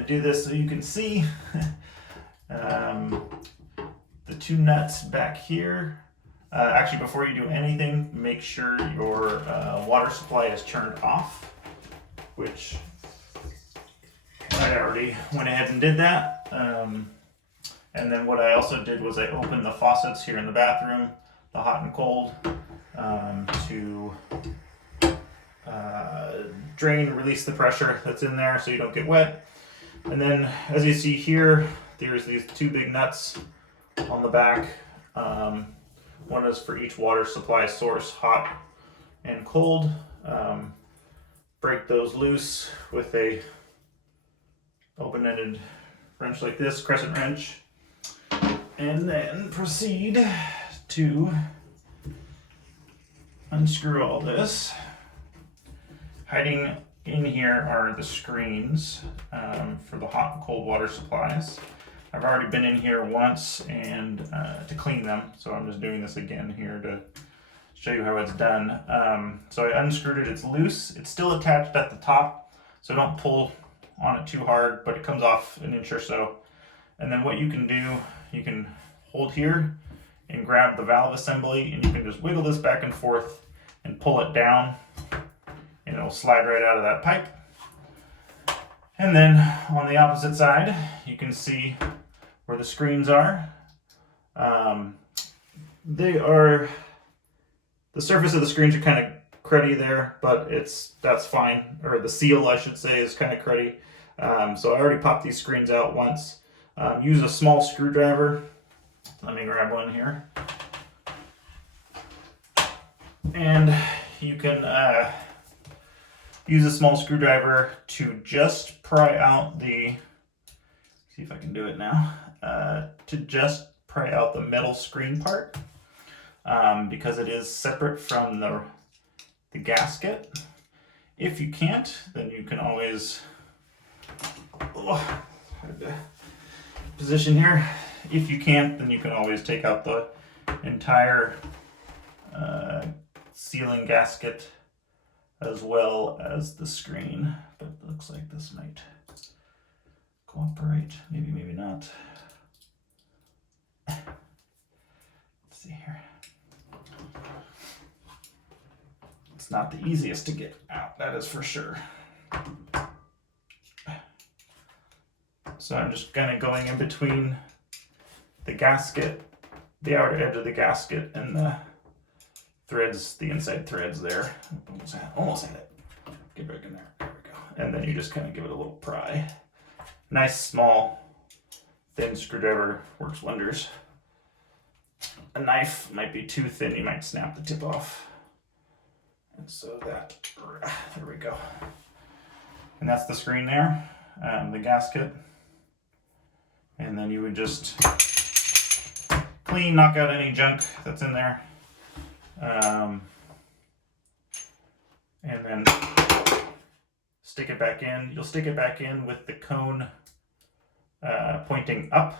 to do this so you can see the two nuts back here. Actually, before you do anything, make sure your water supply is turned off, which I already went ahead and did that. And then what I also did was I opened the faucets here in the bathroom, the hot and cold, to drain and release the pressure that's in there so you don't get wet. And then as you see here, there's these two big nuts on the back. One is for each water supply source, hot and cold. Break those loose with a open-ended wrench like this, crescent wrench, and then proceed to unscrew all this. Hiding in here are the screens for the hot and cold water supplies. I've already been in here once and to clean them, so I'm just doing this again here to show you how it's done. So I unscrewed it, it's loose. It's still attached at the top, so don't pull on it too hard, but it comes off an inch or so. And then what you can do, you can hold here and grab the valve assembly, and you can just wiggle this back and forth and pull it down, and it'll slide right out of that pipe. And then on the opposite side, you can see where the screens are. The surface of the screens are kind of cruddy there, but that's fine. Or the seal, I should say, is kind of cruddy. So I already popped these screens out once. Use a small screwdriver. Let me grab one here. And you can use a small screwdriver to just pry out the, see if I can do it now, to just pry out the metal screen part, because it is separate from the gasket. If you can't, then you can always, position here. If you can't, then you can always take out the entire sealing gasket as well as the screen. But it looks like this might cooperate. Maybe, maybe not. Let's see here. It's not the easiest to get out, that is for sure. So I'm just kind of going in between the gasket, the outer edge of the gasket, and the threads, the inside threads there. Almost had it. Get back in there. There we go. And then you just kind of give it a little pry. Nice, small, thin screwdriver works wonders. A knife might be too thin, you might snap the tip off. And so that, there we go. And that's the screen there, the gasket. And then you would just clean, knock out any junk that's in there. And then stick it back in. You'll stick it back in with the cone pointing up.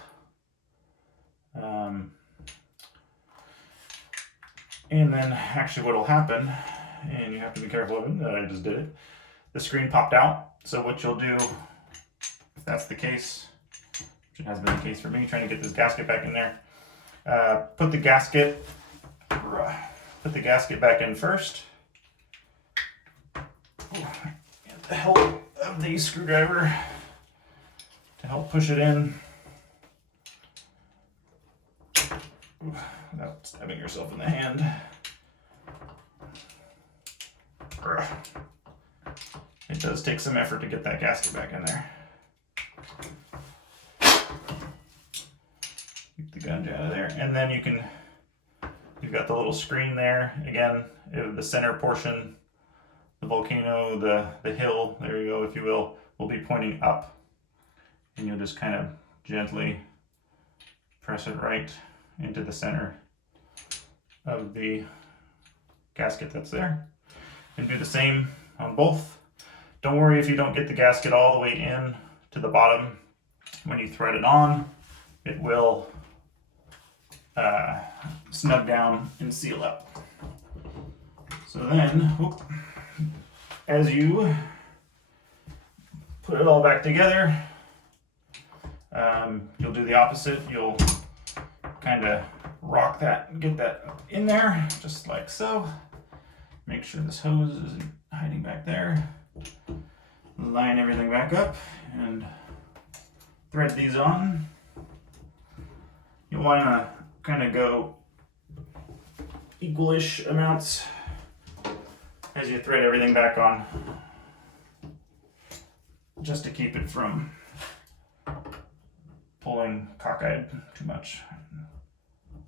And then actually what will happen, and you have to be careful of it, that I just did it, the screen popped out. So what you'll do, if that's the case, which it has been the case for me, trying to get this gasket back in there, put the gasket back in first. Get the help of the screwdriver to help push it in without stabbing yourself in the hand. It does take some effort to get that gasket back in there. Keep the gunge out of there, and then you've got the little screen there. Again, the center portion, the volcano, the hill, there you go, if you will be pointing up. And you'll just kind of gently press it right into the center of the gasket that's there. And do the same on both. Don't worry if you don't get the gasket all the way in to the bottom. When you thread it on, it will snug down and seal up. So then, as you put it all back together, you'll do the opposite. You'll kind of rock that, get that in there, just like so. Make sure this hose isn't hiding back there. Line everything back up and thread these on. You'll want to kind of go equal-ish amounts as you thread everything back on, just to keep it from pulling cockeyed too much.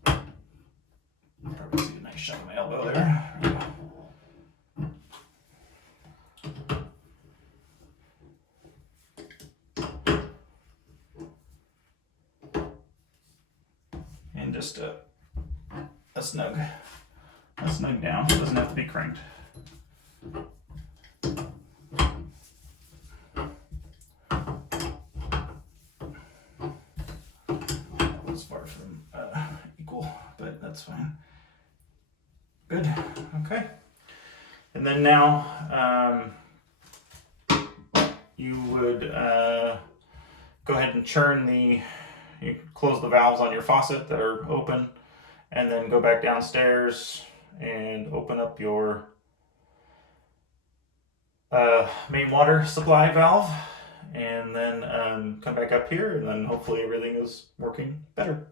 Probably see a nice shove of my elbow there. And just a snug down. It doesn't have to be cranked. That was far from equal, but that's fine. Good. Okay. And then now you would go ahead and churn you close the valves on your faucet that are open, and then go back downstairs and open up your main water supply valve, and then come back up here, and then hopefully everything is working better.